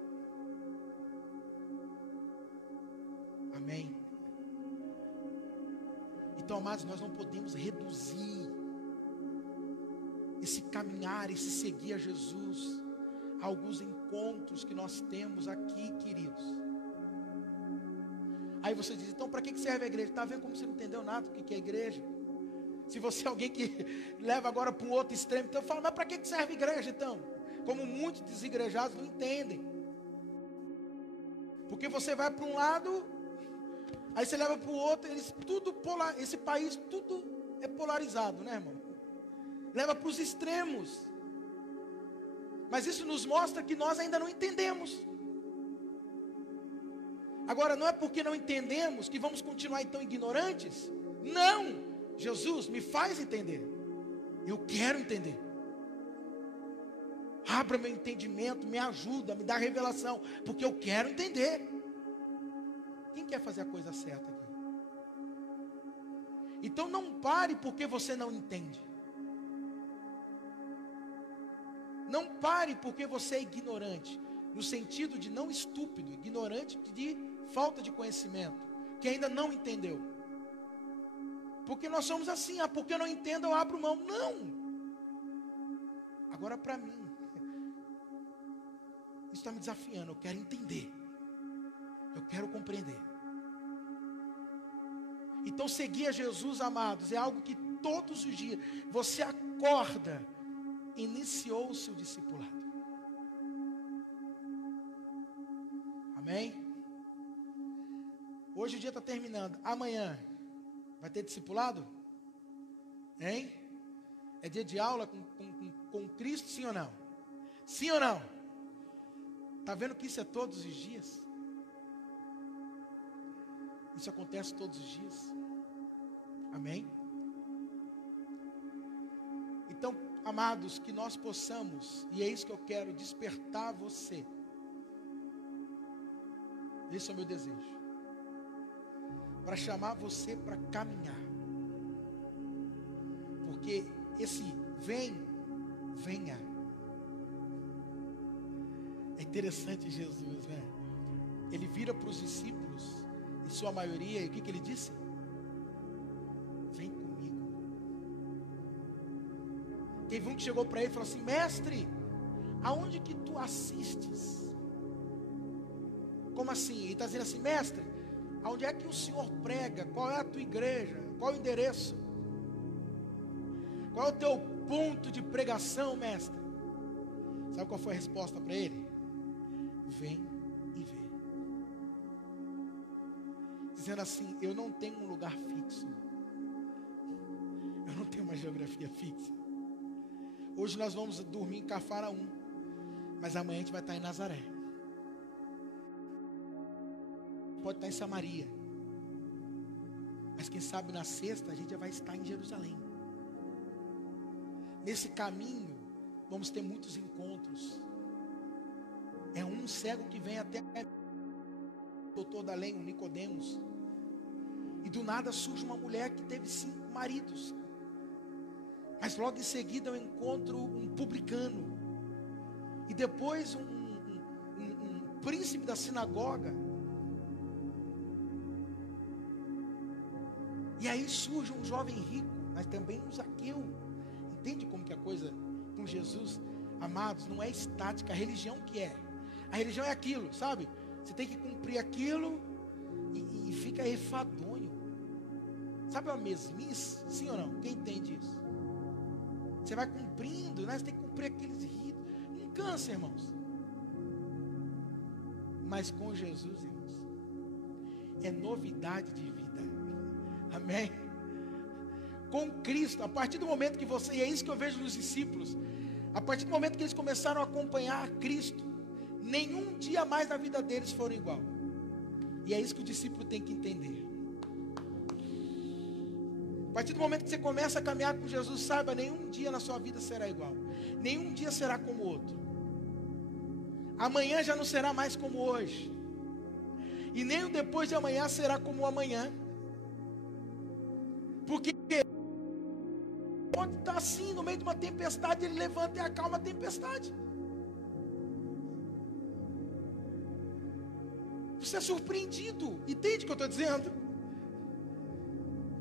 Amém? Então, amados, nós não podemos reduzir esse caminhar, esse seguir a Jesus a alguns encontros que nós temos aqui, queridos. Aí você diz, então para que serve a igreja? Está vendo como você não entendeu nada do que é igreja? Se você é alguém que leva agora para um outro extremo, então fala, mas para que serve a igreja então? Como muitos desigrejados não entendem. Porque você vai para um lado, aí você leva para o outro, esse país tudo é polarizado, né, irmão? Leva para os extremos. Mas isso nos mostra que nós ainda não entendemos. Agora, não é porque não entendemos que vamos continuar então ignorantes. Não! Jesus, me faz entender. Eu quero entender. Abra meu entendimento, me ajuda, me dá revelação, porque eu quero entender. Quem quer fazer a coisa certa aqui? Então não pare porque você não entende. Não pare porque você é ignorante, no sentido de não estúpido, ignorante de falta de conhecimento, que ainda não entendeu. Porque nós somos assim, porque eu não entendo, eu abro mão. Não! Agora para mim, isso está me desafiando, eu quero entender. Eu quero compreender. Então seguir a Jesus, amados, é algo que todos os dias você acorda, iniciou o seu discipulado. Amém? Hoje o dia está terminando. Amanhã vai ter discipulado? Hein? É dia de aula com Cristo, sim ou não? Sim ou não? Está vendo que isso é todos os dias? Isso acontece todos os dias. Amém? Então, amados, que nós possamos, e é isso que eu quero, despertar você. Esse é o meu desejo. Para chamar você para caminhar. Porque esse venha. É interessante Jesus, né? Ele vira para os discípulos, em sua maioria, e o que ele disse? Vem comigo. Teve um que chegou para ele e falou assim, mestre, aonde que tu assistes? Como assim? Ele está dizendo assim, mestre, aonde é que o Senhor prega? Qual é a tua igreja? Qual é o endereço? Qual é o teu ponto de pregação, mestre? Sabe qual foi a resposta para ele? Vem e vê. Dizendo assim, eu não tenho um lugar fixo. Eu não tenho uma geografia fixa. Hoje nós vamos dormir em Cafarnaum, mas amanhã a gente vai estar em Nazaré. Pode estar em Samaria, mas quem sabe na sexta a gente já vai estar em Jerusalém. Nesse caminho vamos ter muitos encontros. É um cego que vem até o doutor da lei, o Nicodemos, e do nada surge uma mulher que teve 5 maridos, mas logo em seguida eu encontro um publicano, e depois um príncipe da sinagoga, E aí surge um jovem rico, mas também um Zaqueu. Entende como que a coisa com Jesus, amados, não é estática. A religião que é? A religião é aquilo, sabe? Você tem que cumprir aquilo e fica enfadonho. Sabe a mesmice? Sim ou não? Quem entende isso? Você vai cumprindo, né? Você tem que cumprir aqueles ritos. Não cansa, irmãos. Mas com Jesus, irmãos, é novidade de vida. Amém? Com Cristo, a partir do momento que você, e é isso que eu vejo nos discípulos, a partir do momento que eles começaram a acompanhar a Cristo, nenhum dia mais na vida deles foram igual. E é isso que o discípulo tem que entender. A partir do momento que você começa a caminhar com Jesus, saiba, nenhum dia na sua vida será igual. Nenhum dia será como o outro. Amanhã já não será mais como hoje. E nem o depois de amanhã será como o amanhã. Porque pode estar assim, no meio de uma tempestade, ele levanta e acalma a tempestade. Você é surpreendido. Entende o que eu estou dizendo?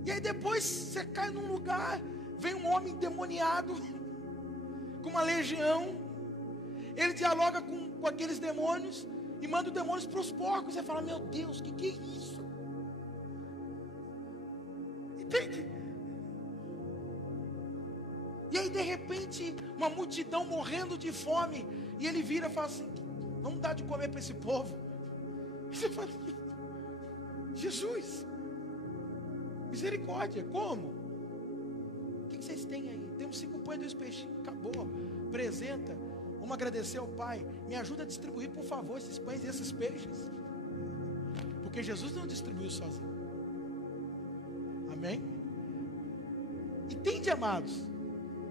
E aí depois você cai num lugar, vem um homem endemoniado, com uma legião, ele dialoga com aqueles demônios, e manda os demônios para os porcos. Você fala, meu Deus, o que é isso? Entende? E aí de repente, uma multidão morrendo de fome, e ele vira e fala assim, vamos dar de comer para esse povo. E você fala, Jesus, misericórdia, como? O que vocês têm aí? Temos 5 pães e 2 peixinhos, acabou, apresenta, vamos agradecer ao Pai, me ajuda a distribuir por favor esses pães e esses peixes, porque Jesus não distribuiu sozinho. Amém? Entende, amados,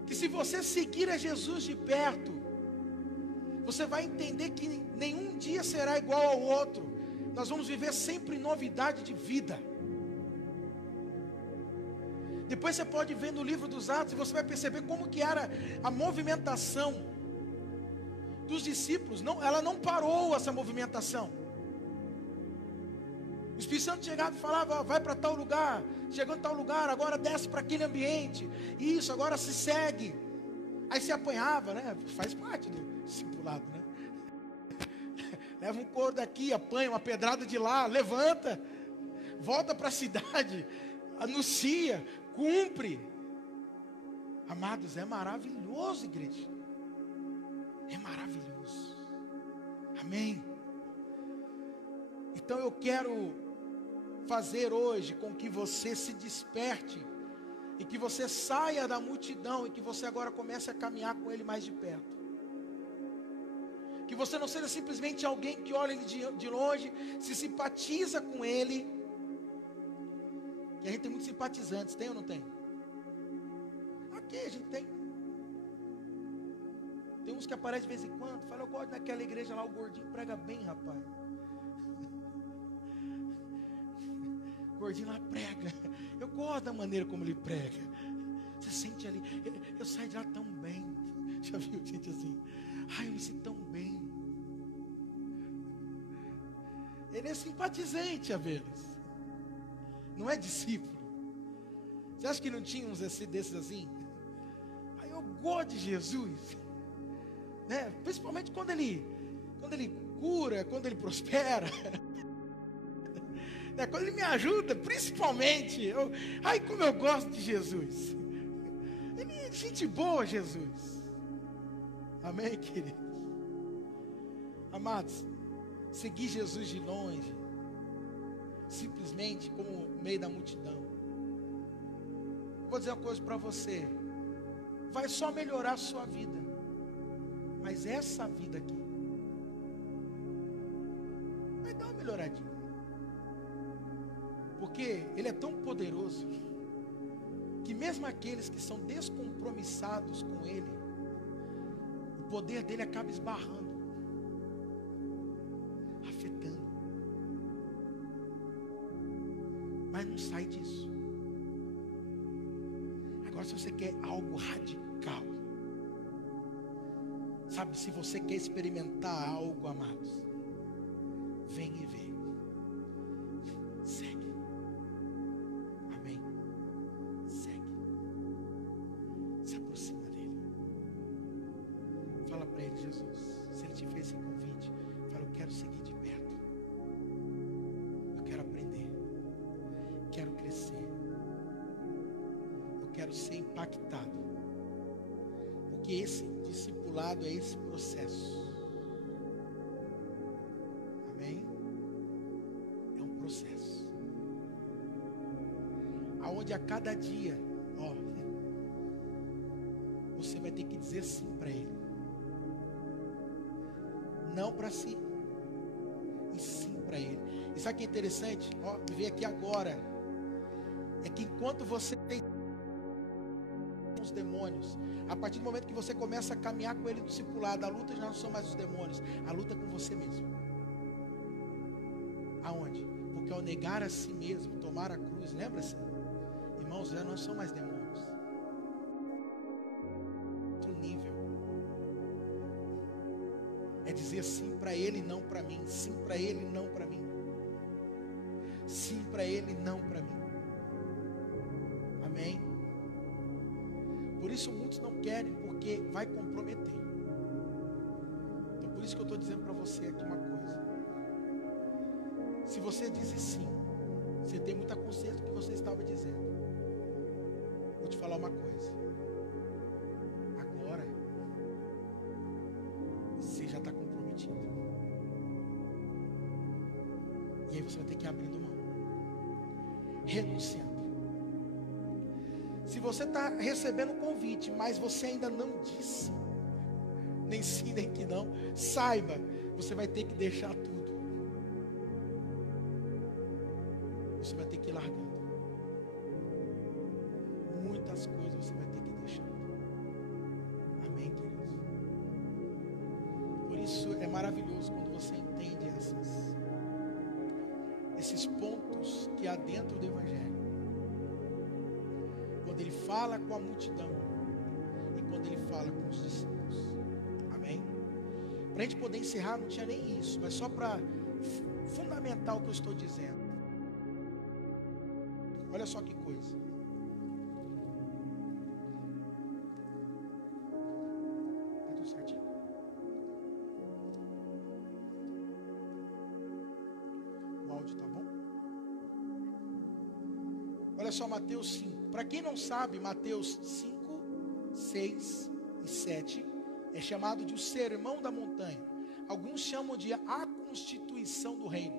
que se você seguir a Jesus de perto, você vai entender que nenhum dia será igual ao outro. Nós vamos viver sempre novidade de vida. Depois você pode ver no livro dos Atos, e você vai perceber como que era a movimentação dos discípulos. Ela não parou, essa movimentação. O Espírito Santo chegava e falava, vai para tal lugar, chegou em tal lugar, agora desce para aquele ambiente, isso, agora se segue. Aí se apanhava, né? Faz parte do discipulado, né? Leva um couro daqui, apanha uma pedrada de lá, levanta, volta para a cidade, anuncia, cumpre. Amados, é maravilhoso, igreja. É maravilhoso. Amém. Então eu quero fazer hoje com que você se desperte e que você saia da multidão e que você agora comece a caminhar com Ele mais de perto. Que você não seja simplesmente alguém que olha Ele de longe, se simpatiza com Ele. E a gente tem muitos simpatizantes, tem ou não tem? Aqui a gente tem. Tem uns que aparecem de vez em quando, fala, eu gosto daquela igreja lá, o gordinho prega bem, rapaz. O gordinho lá prega. Eu gosto da maneira como ele prega. Você sente ali, eu saio de lá tão bem. Já viu gente assim? Ai, eu me sinto tão bem. Ele é simpatizante a vezes. Não é discípulo. Você acha que não tinha uns desses assim? Aí eu gosto de Jesus, né? Principalmente quando ele cura, quando ele prospera, né? Quando ele me ajuda, principalmente. Ai, como eu gosto de Jesus. Ele é gente boa, Jesus. Amém, querido? Amados, seguir Jesus de longe, simplesmente como meio da multidão. Vou dizer uma coisa para você, vai só melhorar a sua vida, mas essa vida aqui vai dar uma melhoradinha, porque Ele é tão poderoso, que mesmo aqueles que são descompromissados com Ele, o poder dele acaba esbarrando, afetando, mas não sai disso. Agora, se você quer algo radical, sabe, se você quer experimentar algo, amados, vem e vê, segue. Amém. esse convite. Fala, eu quero seguir de perto. Eu quero aprender. Quero crescer. Eu quero ser impactado. Porque esse discipulado é esse processo. Amém? É um processo. Aonde a cada dia, você vai ter que dizer sim para Ele. Não para si, e sim para Ele. E sabe o que é interessante? Me vê aqui agora. É que enquanto você tem os demônios, a partir do momento que você começa a caminhar com Ele discipulado, a luta já não são mais os demônios, a luta é com você mesmo. Aonde? Porque ao negar a si mesmo, tomar a cruz, lembra-se? Irmãos, já não são mais demônios. Outro nível. É dizer sim para Ele, não para mim. Sim para Ele, não para mim. Sim para Ele, não para mim. Amém? Por isso muitos não querem, porque vai comprometer. Então por isso que eu estou dizendo para você aqui uma coisa. Se você diz sim, você tem muita consciência do que você estava dizendo. Vou te falar uma coisa. Agora, você já está comprometido. E aí você vai ter que ir abrindo mão. Renunciando. Se você está recebendo o convite, mas você ainda não disse, nem sim, nem que não, saiba, você vai ter que deixar tudo. Você vai ter que ir largando. Muitas coisas você vai ter que deixar. Amém, queridos? Por isso é maravilhoso quando você entende esses pontos que há dentro do Evangelho. Quando ele fala com a multidão e quando ele fala com os discípulos. Amém? Para a gente poder encerrar, não tinha nem isso, mas só para fundamentar o que eu estou dizendo. Olha só que coisa. Tá tudo certinho? O áudio tá bom? Olha só Mateus 5. Para quem não sabe, Mateus 5, 6 e 7 é chamado de o Sermão da Montanha. Alguns chamam de a Constituição do Reino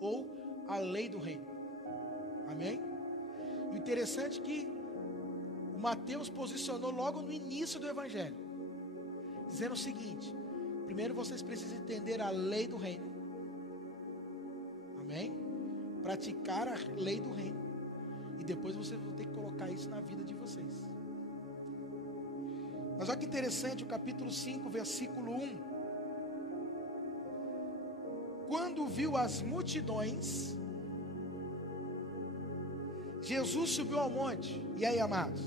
ou a Lei do Reino. Amém? E o interessante é que o Mateus posicionou logo no início do Evangelho, dizendo o seguinte: primeiro vocês precisam entender a lei do reino. Amém? Praticar a lei do reino. E depois vocês vão ter que colocar isso na vida de vocês. Mas olha que interessante, o capítulo 5, versículo 1. Quando viu as multidões, Jesus subiu ao monte. E aí, amados?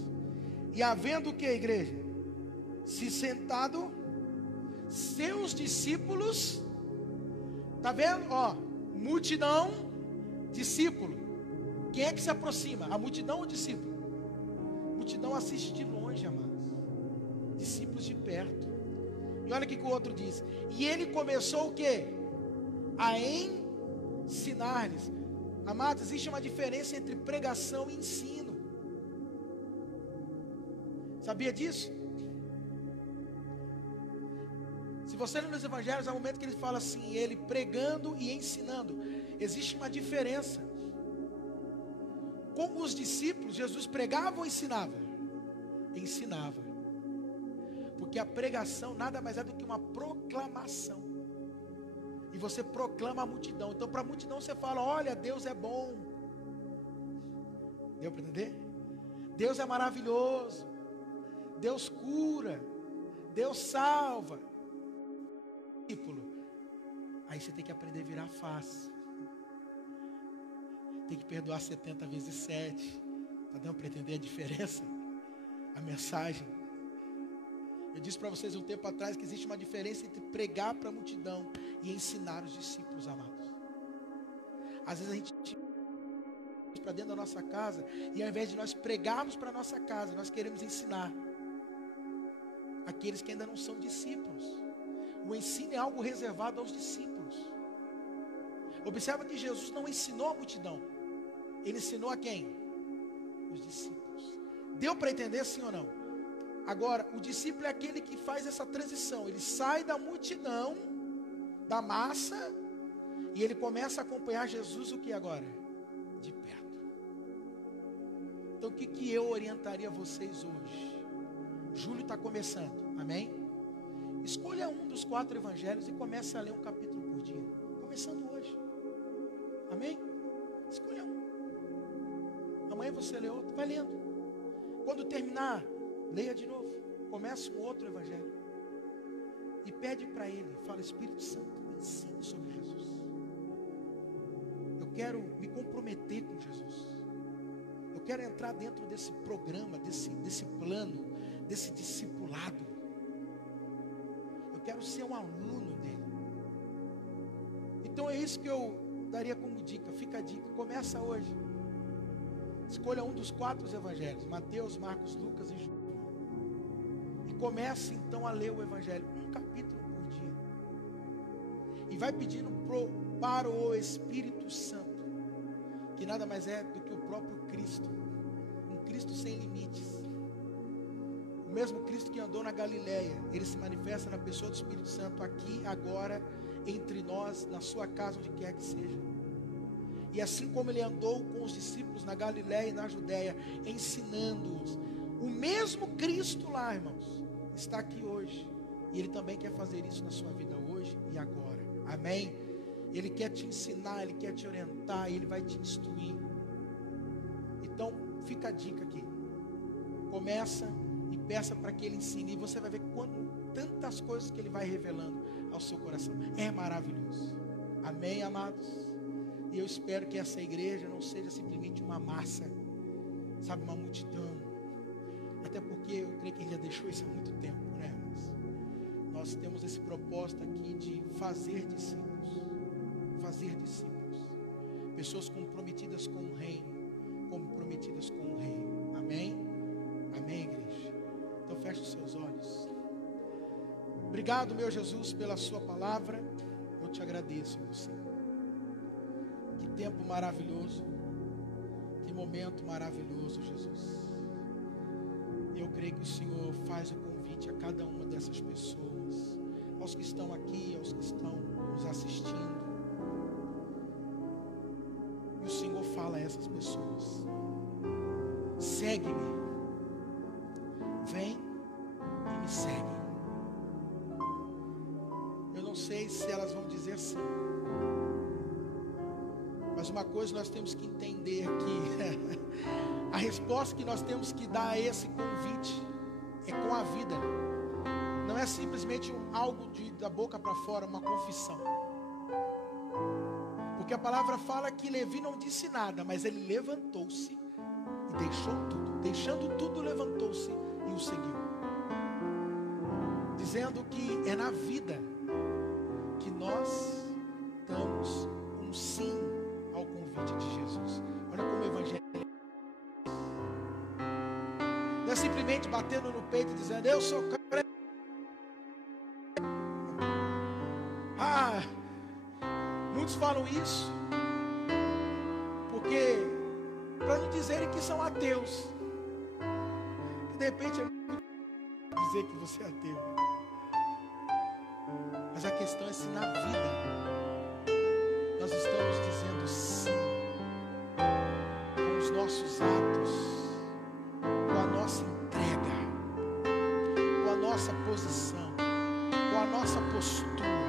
E havendo o que, igreja? Se sentado, seus discípulos, tá vendo? Multidão, discípulo. Quem é que se aproxima? A multidão ou o discípulo? A multidão assiste de longe, amados. Discípulos de perto. E olha o que o outro diz. E ele começou o quê? A ensinar-lhes. Amados, existe uma diferença entre pregação e ensino. Sabia disso? Se você ler nos evangelhos, há um momento que ele fala assim, ele pregando e ensinando. Existe uma diferença. Com os discípulos, Jesus pregava ou ensinava? Ensinava. Porque a pregação nada mais é do que uma proclamação. E você proclama a multidão. Então para a multidão você fala, olha, Deus é bom. Deu para entender? Deus é maravilhoso. Deus cura. Deus salva. Discípulo. Aí você tem que aprender a virar face. Tem que perdoar 70 vezes 7. Está dando para entender a diferença? A mensagem. Eu disse para vocês um tempo atrás que existe uma diferença entre pregar para a multidão e ensinar os discípulos, amados. Às vezes a gente para dentro da nossa casa e ao invés de nós pregarmos para a nossa casa, nós queremos ensinar aqueles que ainda não são discípulos. O ensino é algo reservado aos discípulos. Observa que Jesus não ensinou a multidão. Ele ensinou a quem? Os discípulos. Deu para entender, sim ou não? Agora, o discípulo é aquele que faz essa transição. Ele sai da multidão, da massa, e ele começa a acompanhar Jesus, o que agora? De perto. Então, o que eu orientaria vocês hoje? Julho está começando, amém? Escolha um dos 4 evangelhos e comece a ler um capítulo por dia. Começando hoje. Amém? Escolha um. Amanhã você lê outro, vai lendo. Quando terminar, leia de novo. Começa um outro evangelho. E pede para ele, fala: Espírito Santo, me ensine sobre Jesus. Eu quero me comprometer com Jesus. Eu quero entrar dentro desse programa, desse plano, desse discipulado. Eu quero ser um aluno dele. Então é isso que eu daria como dica. Fica a dica, começa hoje. Escolha um dos 4 evangelhos, Mateus, Marcos, Lucas e João. E comece então a ler o evangelho, um capítulo por dia. E vai pedindo para o Espírito Santo, que nada mais é do que o próprio Cristo. Um Cristo sem limites. O mesmo Cristo que andou na Galileia, ele se manifesta na pessoa do Espírito Santo aqui, agora, entre nós, na sua casa, onde quer que seja. E assim como ele andou com os discípulos na Galileia e na Judéia, ensinando-os, o mesmo Cristo lá, irmãos, está aqui hoje. E ele também quer fazer isso na sua vida hoje e agora. Amém? Ele quer te ensinar, ele quer te orientar, ele vai te instruir. Então, fica a dica aqui. Começa e peça para que ele ensine. E você vai ver tantas coisas que ele vai revelando ao seu coração. É maravilhoso. Amém, amados? E eu espero que essa igreja não seja simplesmente uma massa, sabe, uma multidão. Até porque eu creio que ele já deixou isso há muito tempo, né? Nós temos esse propósito aqui de fazer discípulos. Fazer discípulos. Pessoas comprometidas com o reino. Comprometidas com o rei. Amém? Amém, igreja? Então feche os seus olhos. Obrigado, meu Jesus, pela sua palavra. Eu te agradeço, meu Senhor. Que tempo maravilhoso. Que momento maravilhoso, Jesus. Eu creio que o Senhor faz o convite a cada uma dessas pessoas, aos que estão aqui, aos que estão nos assistindo. E o Senhor fala a essas pessoas: segue-me, vem e me segue. Eu não sei se elas vão dizer sim, mas uma coisa nós temos que entender que a resposta que nós temos que dar a esse convite é com a vida. Não é simplesmente algo da boca para fora, uma confissão. Porque a palavra fala que Levi não disse nada, mas ele levantou-se e deixou tudo. Deixando tudo, levantou-se e o seguiu. Dizendo que é na vida que nós damos um sim ao convite de Jesus. Olha como o evangelho não é simplesmente batendo no peito e dizendo: eu sou crente. Muitos falam isso porque para não dizerem que são ateus. Que de repente é muito dizer que você é ateu. Mas a questão é se na vida nós estamos dizendo sim com os nossos atos, com a nossa entrega, com a nossa posição, com a nossa postura.